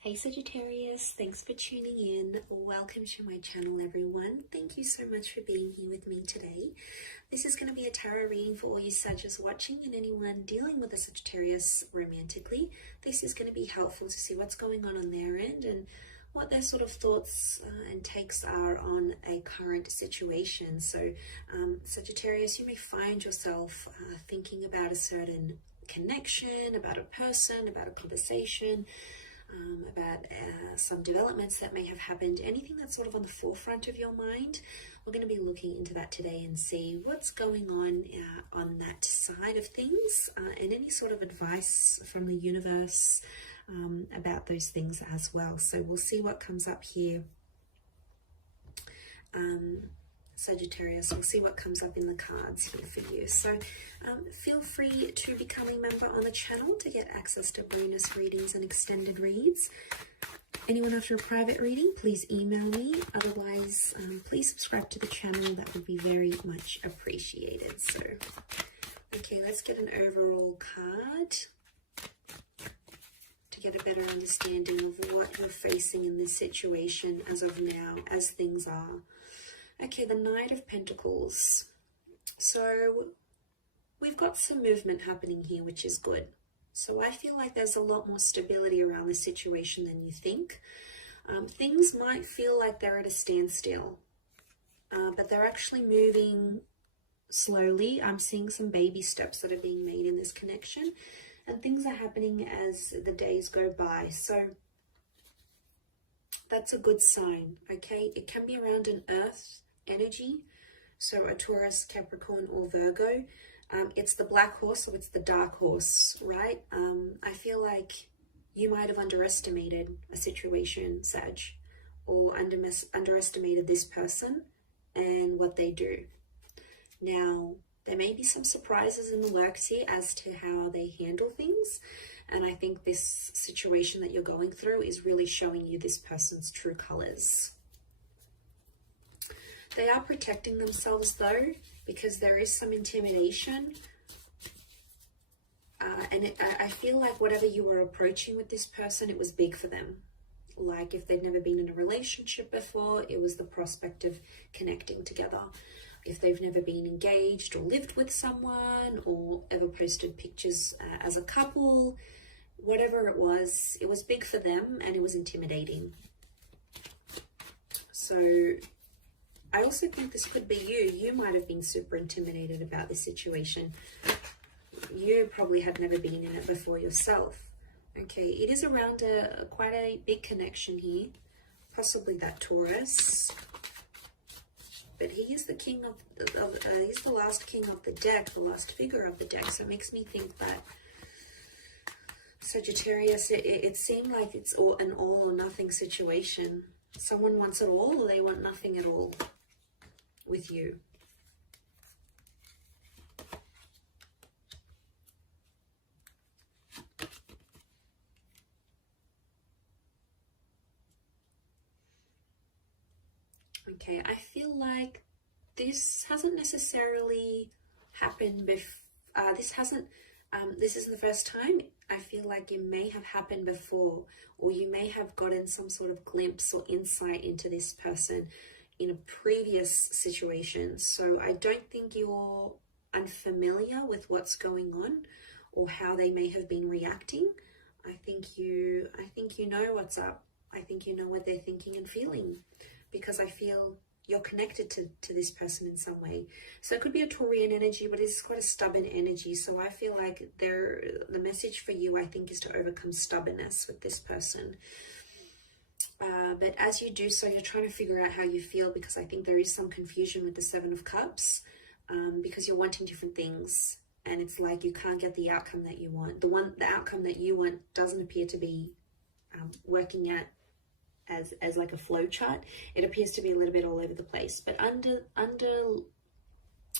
Hey Sagittarius, thanks for tuning in. Welcome to my channel, everyone. Thank you so much for being here with me today. This is going to be a tarot reading for all you Sagittarius watching and anyone dealing with a Sagittarius romantically. This is going to be helpful to see what's going on their end and what their sort of thoughts and takes are on a current situation. So Sagittarius, you may find yourself thinking about a certain connection, about a person, about a conversation, about some developments that may have happened, anything that's sort of on the forefront of your mind. We're going to be looking into that today and see what's going on that side of things, and any sort of advice from the universe about those things as well. So we'll see what comes up here. Sagittarius, we'll see what comes up in the cards here for you. So feel free to become a member on the channel to get access to bonus readings and extended reads. Anyone after a private reading, please email me. Otherwise, please subscribe to the channel. That would be very much appreciated. So, okay, let's get an overall card to get a better understanding of what you're facing in this situation as of now, as things are. Okay, the Knight of Pentacles. So we've got some movement happening here, which is good. So I feel like there's a lot more stability around this situation than you think. Things might feel like they're at a standstill, but they're actually moving slowly. I'm seeing some baby steps that are being made in this connection, and things are happening as the days go by. So that's a good sign, okay? It can be around an Earth energy, so a Taurus, Capricorn, or Virgo. It's the black horse, so it's the dark horse, right? I feel like you might have underestimated a situation, Sag, or underestimated this person and what they do. Now, there may be some surprises in the works here as to how they handle things, and I think this situation that you're going through is really showing you this person's true colors. They are protecting themselves though, because there is some intimidation. I feel like whatever you were approaching with this person, it was big for them. Like if they'd never been in a relationship before, it was the prospect of connecting together. If they've never been engaged or lived with someone or ever posted pictures as a couple, whatever it was big for them and it was intimidating. So I also think this could be you. You might have been super intimidated about this situation. You probably had never been in it before yourself. Okay, it is around quite a big connection here. Possibly that Taurus. But he is the king he's the last king of the deck, the last figure of the deck. So it makes me think that Sagittarius, it seemed like it's an all or nothing situation. Someone wants it all or they want nothing at all with you. Okay, I feel like this hasn't necessarily happened before. This isn't the first time. I feel like it may have happened before, or you may have gotten some sort of glimpse or insight into this person in a previous situation. So I don't think you're unfamiliar with what's going on or how they may have been reacting. I think you know what's up. I think you know what they're thinking and feeling, because I feel you're connected to this person in some way. So it could be a Taurian energy, but it's quite a stubborn energy. So I feel like the message for you, I think, is to overcome stubbornness with this person. But as you do so, you're trying to figure out how you feel, because I think there is some confusion with the Seven of Cups, because you're wanting different things. And it's like you can't get the outcome that you want. The outcome that you want doesn't appear to be working out as like a flow chart. It appears to be a little bit all over the place, but under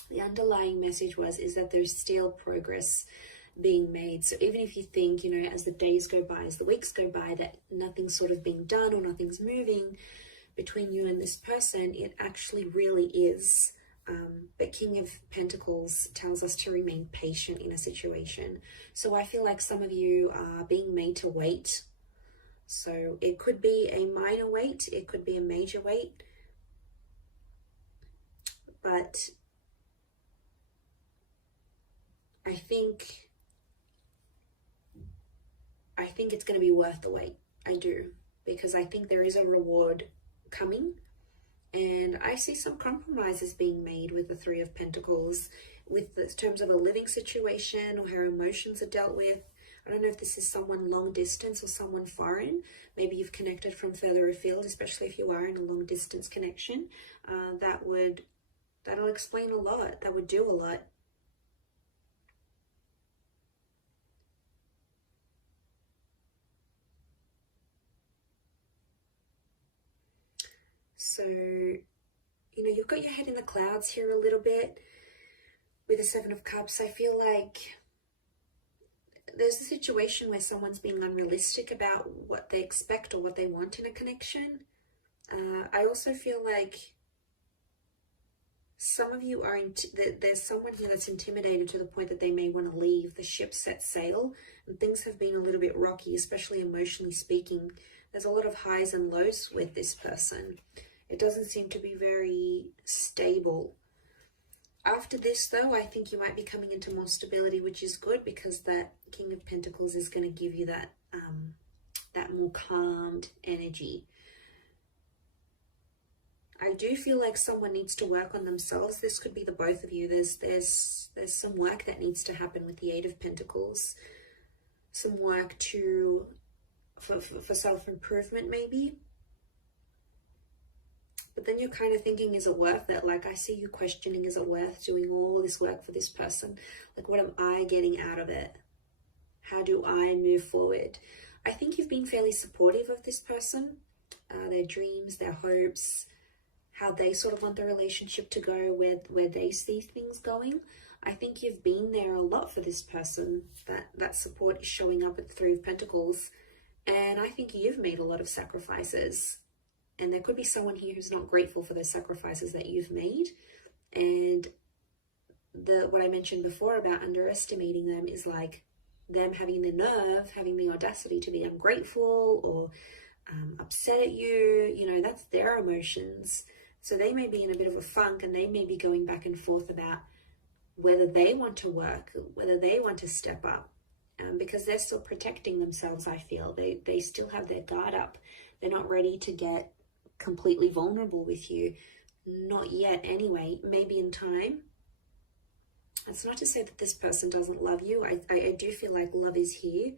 the underlying message is that there's still progress being made. So even if you think, you know, as the days go by, as the weeks go by, that nothing's sort of being done or nothing's moving between you and this person, it actually really is. But King of Pentacles tells us to remain patient in a situation. So I feel like some of you are being made to wait. So it could be a minor weight, it could be a major weight, but I think it's going to be worth the wait. I do, because I think there is a reward coming, and I see some compromises being made with the Three of Pentacles, with the terms of a living situation or how emotions are dealt with. I don't know if this is someone long distance or someone foreign. Maybe you've connected from further afield, especially if you are in a long distance connection. That'll explain a lot. That would do a lot. So, you've got your head in the clouds here a little bit with the Seven of Cups. I feel like there's a situation where someone's being unrealistic about what they expect or what they want in a connection. I also feel like some of you are, there's someone here that's intimidated to the point that they may want to leave. The ship set sail and things have been a little bit rocky, especially emotionally speaking. There's a lot of highs and lows with this person. It doesn't seem to be very stable. After this, though, I think you might be coming into more stability, which is good, because that King of Pentacles is going to give you that that more calmed energy. I do feel like someone needs to work on themselves. This could be the both of you. There's some work that needs to happen with the Eight of Pentacles. Some work for self-improvement, maybe. But then you're kind of thinking, is it worth it? Like, I see you questioning, is it worth doing all this work for this person? Like, what am I getting out of it? How do I move forward? I think you've been fairly supportive of this person, their dreams, their hopes, how they sort of want the relationship to go, where they see things going. I think you've been there a lot for this person. That support is showing up at the Three of Pentacles. And I think you've made a lot of sacrifices. And there could be someone here who's not grateful for those sacrifices that you've made. And what I mentioned before about underestimating them is like them having the nerve, having the audacity to be ungrateful or upset at you. That's their emotions. So they may be in a bit of a funk, and they may be going back and forth about whether they want to work, whether they want to step up, because they're still protecting themselves. I feel they still have their guard up. They're not ready to get completely vulnerable with you. Not yet anyway. Maybe in time. It's not to say that this person doesn't love you. I do feel like love is here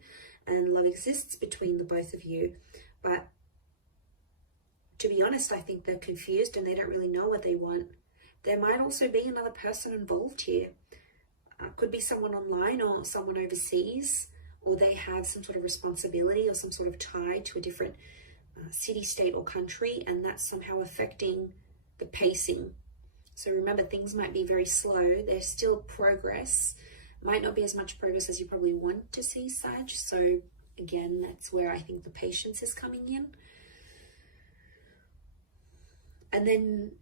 and love exists between the both of you. But to be honest, I think they're confused and they don't really know what they want. There might also be another person involved here. Could be someone online or someone overseas, or they have some sort of responsibility or some sort of tie to a different city, state, or country, and that's somehow affecting the pacing. So remember, things might be very slow. There's still progress. Might not be as much progress as you probably want to see, Sag. So again, that's where I think the patience is coming in. And then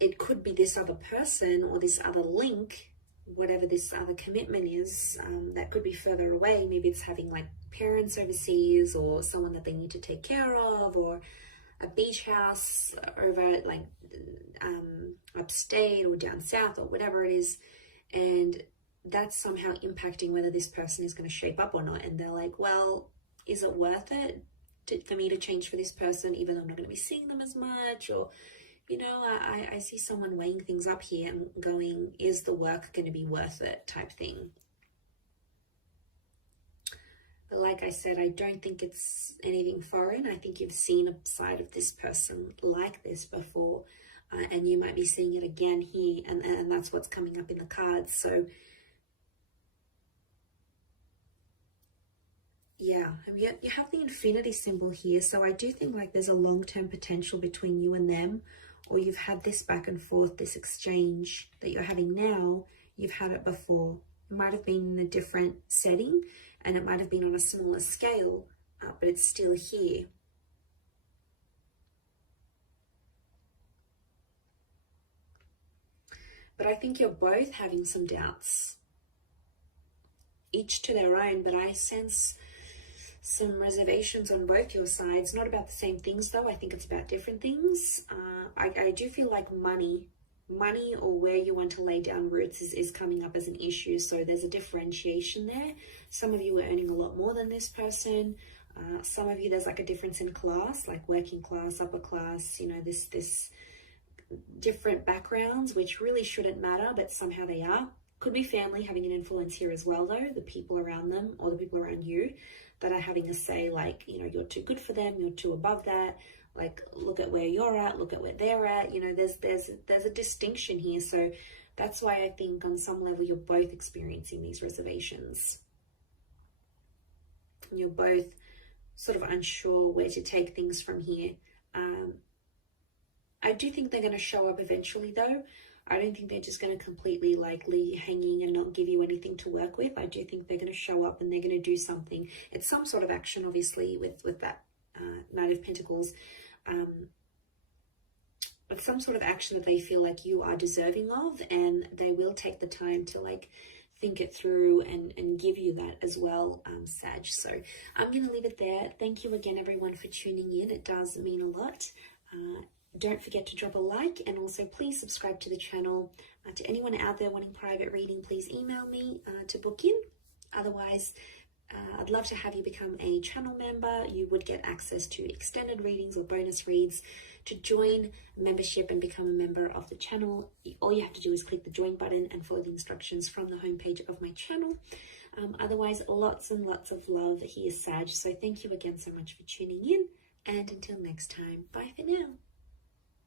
it could be this other person or this other link, whatever this other commitment is, that could be further away. Maybe it's having like parents overseas, or someone that they need to take care of, or a beach house over like upstate or down south, or whatever it is. And that's somehow impacting whether this person is going to shape up or not. And they're like, well, is it worth it for me to change for this person, even though I'm not going to be seeing them as much? Or, I see someone weighing things up here and going, is the work going to be worth it, type thing. But like I said, I don't think it's anything foreign. I think you've seen a side of this person like this before, and you might be seeing it again here, and that's what's coming up in the cards. So yeah, and yet you have the infinity symbol here. So I do think like there's a long-term potential between you and them, or you've had this back and forth, this exchange that you're having now. You've had it before. It might have been in a different setting, and it might have been on a similar scale, but it's still here. But I think you're both having some doubts, each to their own, but I sense some reservations on both your sides. Not about the same things though. I think it's about different things. I do feel like money or where you want to lay down roots is coming up as an issue. So there's a differentiation there. Some of you are earning a lot more than this person. Some of you, there's like a difference in class, like working class, upper class, you know, this different backgrounds, which really shouldn't matter, but somehow they are. Could be family having an influence here as well though, the people around them or the people around you that are having a say, like, you know, you're too good for them, you're too above that, like, look at where you're at, look at where they're at, you know, there's a distinction here. So that's why I think on some level you're both experiencing these reservations. You're both sort of unsure where to take things from here. I do think they're going to show up eventually though. I don't think they're just going to completely like leave you hanging and not give you anything to work with. I do think they're going to show up and they're going to do something. It's some sort of action, obviously, with that Knight of Pentacles. It's some sort of action that they feel like you are deserving of, and they will take the time to like think it through and give you that as well, Sag. So I'm going to leave it there. Thank you again, everyone, for tuning in. It does mean a lot. Don't forget to drop a like, and also please subscribe to the channel. To anyone out there wanting private reading, please email me to book in. Otherwise, I'd love to have you become a channel member. You would get access to extended readings or bonus reads. To join membership and become a member of the channel, all you have to do is click the join button and follow the instructions from the homepage of my channel. Otherwise, lots and lots of love here, Sag. So thank you again so much for tuning in, and until next time, bye for now.